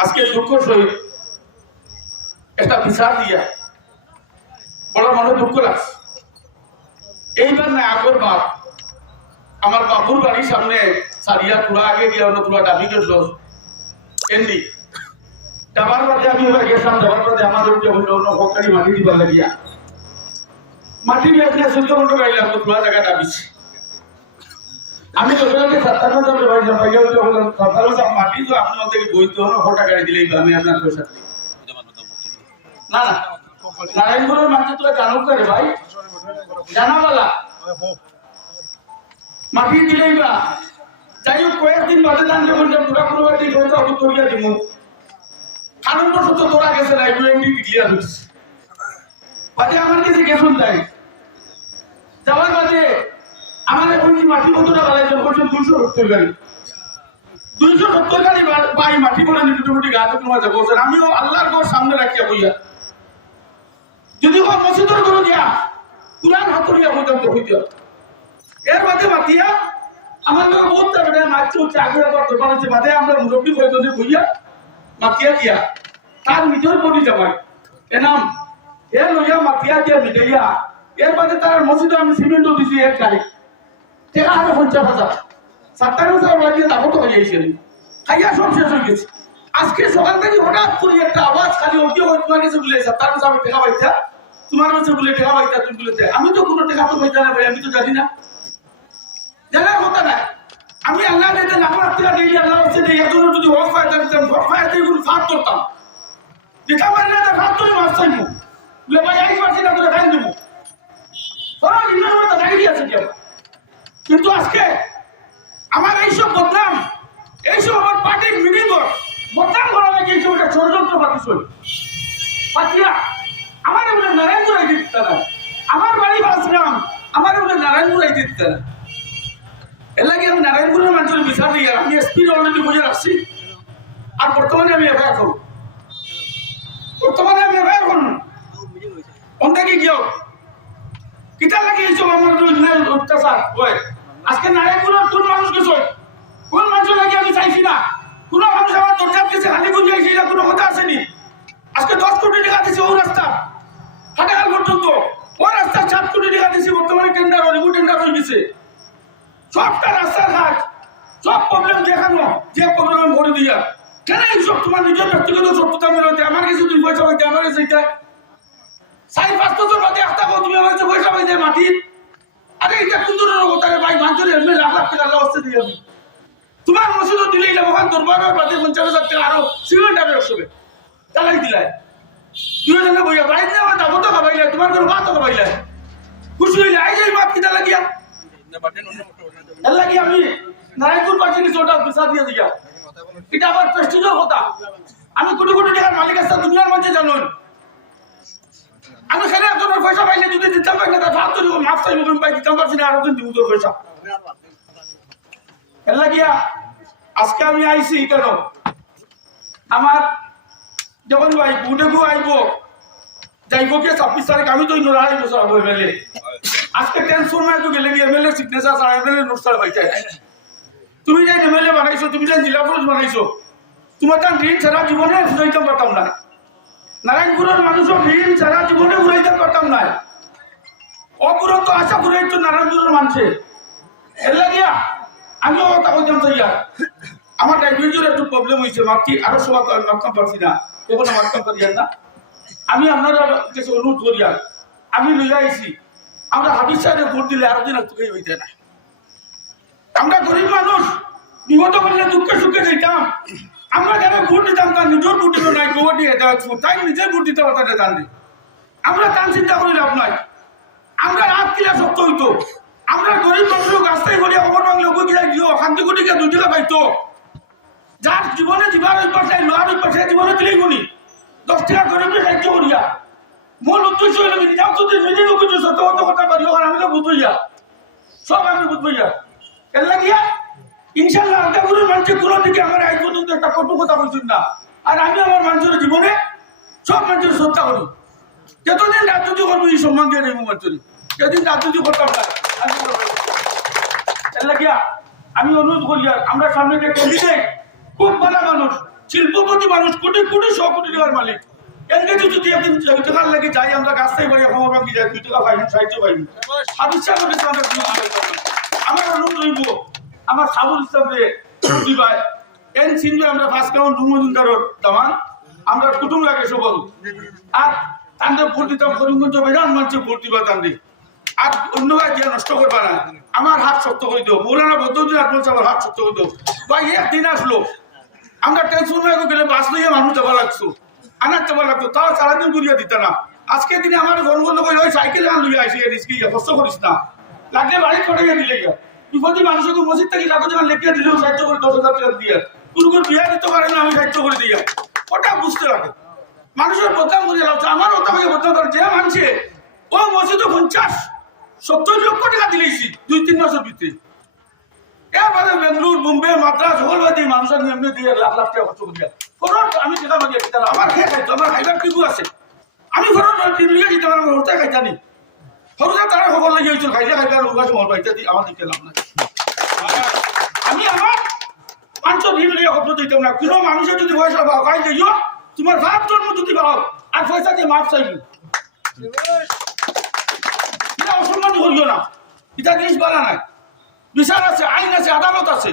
আজকে দুঃখ সহিত একটা বিচার দিয়া বড় মনে দুঃখ লাগছে। এইবার না আগর বাপ আমার বাবুর বাড়ির সামনে সারিয়া তোরা আগে গিয়ে অন্য তোরা দাবি করল এমনি যাবার বাদে আমি ওরা গেছিলাম। যাবার বাদে আমার অন্য সরকারি মাটি দিবার লাগিয়া মাটি দিয়ে 14 ঘন্টা গাইলাম তোরা জায়গা দাবিছি। আমি তোদেরকে 57 যাবে ভাই ভাইয়া হলো 57 যাব মাটি তো আপনি ওদেরকে বইতে হলো ফটা গাড়ি দিলেই আমি আপনার পয়সা দিই না না নারায়ণপুরের মাটি তোরা জানো করে ভাই জানাবালা মাটি দিলেই বা যাই হোক কয়েকদিন বাদে জানতে বললাম তোরা কোনো বাড়ি পয়সা উত্তরিয়া দিব কারণবশত তোরা গেছে না ইউএনডি ক্লিয়ার হচ্ছে বাদে আমার কাছে গেছুন যাই যাওয়ার বাদে আমার এখন কি মাটি কতটা বাড়াইছেন বলছেন 270 গাড়ি 270 গাড়ি বাই মাটি বলে মোটামুটি গাছ তোমার যাবো আমিও আল্লাহর ঘর সামনে রাখিয়া বইয়া যদি কোন মসজিদের করে দিয়া কুরআন হাতুরিয়া পর্যন্ত হইতে এর বাদে বাতিয়া আমার লোক বহুত টাকা মাছ হচ্ছে আগে আবার দোকান হচ্ছে বাদে আমরা মুরব্বী পর্যন্ত বইয়া মাতিয়া দিয়া তার নিজের বডি যাবাই এনাম এ লইয়া মাতিয়া দিয়া মিটাইয়া এর বাদে তার মসজিদে আমি সিমেন্টও দিছি এক গাড়ি টাকা আরো 50,000 57,000 লাগিয়ে দাবত হয়ে গেছিল খাইয়া সব শেষ হয়ে গেছে। আজকে সকাল থেকে হঠাৎ করে একটা আওয়াজ খালি ওকে ওই তোমার কাছে বলে 57,000 টাকা পাইতা তোমার কাছে বলে টাকা পাইতা তুমি বলেছে আমি তো কোনো টাকা তো পাইতা না ভাই আমি তো জানি না জানার কথা না আমি আল্লাহ দিতে লাখ লাখ টাকা দিই আল্লাহ হচ্ছে যে এত যদি হক ফায়দা দিতাম হক ফায়দা এগুলো ফাঁদ করতাম দেখা পারলে তো ফাঁদ করে মাছ চাইবো বলে ভাই এই পারছি না করে খাই দেবো সবাই ইন্দ্রের মতো দাঁড়িয়ে আছে কেউ কিন্তু আজকে আমার এইসব বদনাম এইসব আমার পার্টির মিটিং বদনাম করা লাগে এইসব একটা ষড়যন্ত্র পাতিছিল পাতিয়া আমার বলে নারায়ণপুর আইতে দিতে না আমার বাড়ি বাসলাম আমার বলে নারায়ণপুর আইতে দিতে না এর লাগে আমি নারায়ণপুরের মানুষের বিচার দিই আর আমি এসপি অলরেডি বুঝে রাখছি আর বর্তমানে আমি এফআইআর করব বর্তমানে আমি এফআইআর করব কোনটা কি গিয়েও কিতা লাগে এইসব আমার অত্যাচার হয় আজকে নারায়ণপুরের কোন মানুষ গেছে কোন মানুষ লাগে আমি চাইছি না কোন মানুষ আমার দরজার কাছে হালি গুঞ্জাইছে এটা কোনো কথা আসেনি আজকে 10 কোটি টাকা দিয়েছে ওই রাস্তা হাটাগাল পর্যন্ত ওই রাস্তা 7 কোটি টাকা দিয়েছে বর্তমানে টেন্ডার হয়ে গেছে সবটা রাস্তাঘাট সব প্রবলেম দেখানো যে প্রবলেম ভরে দিয়া কেন এইসব তোমার নিজের ব্যক্তিগত শত্রুতা মেলাতে আমার কাছে তুমি পয়সা পাইতে আমার কাছে এটা 4-5 বছর বাদে একটা তুমি আমার কাছে পয়সা পাইতে মাটির আরে এটা কোন ধরনের কথা রে ভাই ভাঙচুরে এমনি লাখ লাখ টাকা লস দিয়ে আমি তোমার মসজিদও দিলেই না ওখান দরবারের বাদে 50,000 টাকা আরো সিমেন্ট আবে আসবে তালাই দিলাই দুজনে বইয়া বাইরে আমার দাবত খাবাইলা তোমার কোনো বাত খাবাইলা খুশি হইলে আই যাই বাপ কিটা লাগিয়া এর লাগি আমি নারায়ণপুর পার্টিকে ছোটা বিচার দিয়ে দিয়া এটা আবার প্রেস্টিজের কথা আমি কোটি কোটি টাকার মালিক আছে দুনিয়ার মধ্যে জানুন আমি সেটা তোমার পয়সা পাইলে যদি দিতাম পাই না তা ভাব তো মাফ চাই মুখ পাই দিতাম পারছি না আরো দিন দিব তোর পয়সা এর লাগিয়া আজকে আমি আইছি কেন আমার যখন ভাই গুডেগু আইবো যাইবো কে 26 তারিখ আমি তো লড়াই বছর হবো এমএলএ আজকে টেনশন নাই তো গেলে কি এমএলএ সিগনেচার আর এমএলএ নোট ছাড়া পাইতে তুমি যাই এমএলএ বানাইছো তুমি যাই জেলা পুলিশ বানাইছো তোমার তার ঋণ ছাড়া জীবনে ফুরাইতে পারতাম না নারায়ণপুরের মানুষের ঋণ ছাড়া জীবনে ফুরাইতে পারতাম না অপুরন্ত আশা ফুরাইতো নারায়ণপুরের মানুষে এর লাগিয়া আমিও তা কইতাম চাইয়া আমার ডায়াবেটিসের একটু প্রবলেম হয়েছে মাপছি আরো সবাই তো আমি মাপতাম পারছি না এখন মাপতাম পারিয়ান না আমি আপনারা কিছু অনুরোধ করিয়া আমি লইয়া আইছি আমরা হাবিজ সাহেবের ভোট দিলে আরো দিন একটু হইতে না আমরা গরিব মানুষ বিপদ করলে দুঃখে সুখে যেতাম আমরা যারা ভোট দিতাম তার নিজের ভোট দিত নাই গোবর দিয়ে তাই নিজের ভোট দিতে পারতাম জানলে আমরা তার চিন্তা করি লাভ নাই আমরা রাত কিলা সত্য হইতো আমরা গরিব মানুষ রাস্তায় গড়ি খবর বাংলা লোক গিয়ে দিও শান্তি কোটিকে 2 টাকা পাইতো যার জীবনে জীবার অভ্যাস নাই লোহার অভ্যাস জীবনে দিলেই গুণি 10 টাকা গরিবের সাহায্য করিয়া মূল উদ্দেশ্য হইল যাও তো নিজে লোক সত্য কথা কথা পারিও আর আমি তো বুঝবইয়া সব আমি বুঝবইয়া এর লাগিয়া ইনশাল্লাহ আলতাপুরের মানুষের কোনো দিকে আমার আজ পর্যন্ত একটা কটু কথা বলছেন না আর আমি আমার মানুষের জীবনে সব মানুষের শ্রদ্ধা করি যতদিন রাজনীতি করবো এই সম্মান দিয়ে নেব মানুষের যেদিন রাজনীতি করতাম না এর লাগিয়া আমি অনুরোধ করি আমরা সামনে যে ক্যান্ডিডেট খুব ভালো মানুষ শিল্পপতি মানুষ, কোটি কোটি 100 কোটি টাকার মালিক। এনকে যদি একদিন 2 টাকার লাগে যাই আমরা গাছটাই বাড়ি খবর ভাঙি যাই 2 টাকা পাইনি, সাহায্য পাইনি। আবিষ্কার করেছে আমার অনুরোধ রইব আমার সাবুল ইসলামে ভাই এন সিনবে আমরা ফার্স্ট কাউন্ট রুমজুনদারর দামান আমরা কুটুম লাগে সবল আর তান্ডে ভোট দিতাম করিমগঞ্জ বেজান মানুষ ভোট দিবা তান্ডে আর অন্য ভাই দিয়ে নষ্ট করবা না। আমার হাত শক্ত করে দিও, মৌলানা বদরুদ্দিন আজমল সাহেবের হাত শক্ত করে দিও। ভাই একদিন আসলো আমরা ট্রান্সফরমার গেলে বাস লইয়া মানুষ যাওয়া লাগছো, আনার যাওয়া লাগতো, তাও সারাদিন ঘুরিয়ে দিত না। আজকে দিনে আমার জনগণ করে ওই সাইকেল আন লইয়া আসি রিস্কি কষ্ট করিস না, লাগলে বাড়ি ফটাইয়া দিলে গিয়া বিপদী মানুষকে মসজিদ থেকে কাগজ লেখিয়া দিলেও সাহায্য করে 10,000 টাকা দিয়ে কোনো বিয়া দিতে পারে না, আমি সাহায্য করে দিয়া ওটা বুঝতে লাগে। মানুষের বদনাম করে লাগছে, আমার ওটা হয়ে বদনাম করে যে মানছে ও মসজিদে 50-70 লক্ষ টাকা দিলেছি 2-3 মাসের ভিতরে। এবারে বেঙ্গলোর, মুম্বাই, মাদ্রাস সকল দিয়ে মানুষের নিয়মে দিয়ে লাখ লাখ টাকা খরচ করিয়া ফরট আমি টাকা মাগিয়ে দিতাম। আমার খেয়ে খাইতো, আমার খাইবার টিকু আছে, আমি ফরট 3 লিখে দিতে পারবো, হতে খাইতানি সরকার তারা খবর লাগিয়ে হয়েছিল খাইলে খাইবার লোক আছে মরবা ইত্যাদি আমার দিকে লাভ নাই। আমি আমার 500 ভিড় লিয়ে খবর দিতাম না। কোনো মানুষের যদি পয়সা পাও খাই যাইও, তোমার 5 জন্ম যদি পাও আর পয়সা দিয়ে মাছ চাইবো, এটা অসম্মান করিও না। এটা জিনিস বলা নাই, বিচার আছে, আইন আছে, আদালত আছে।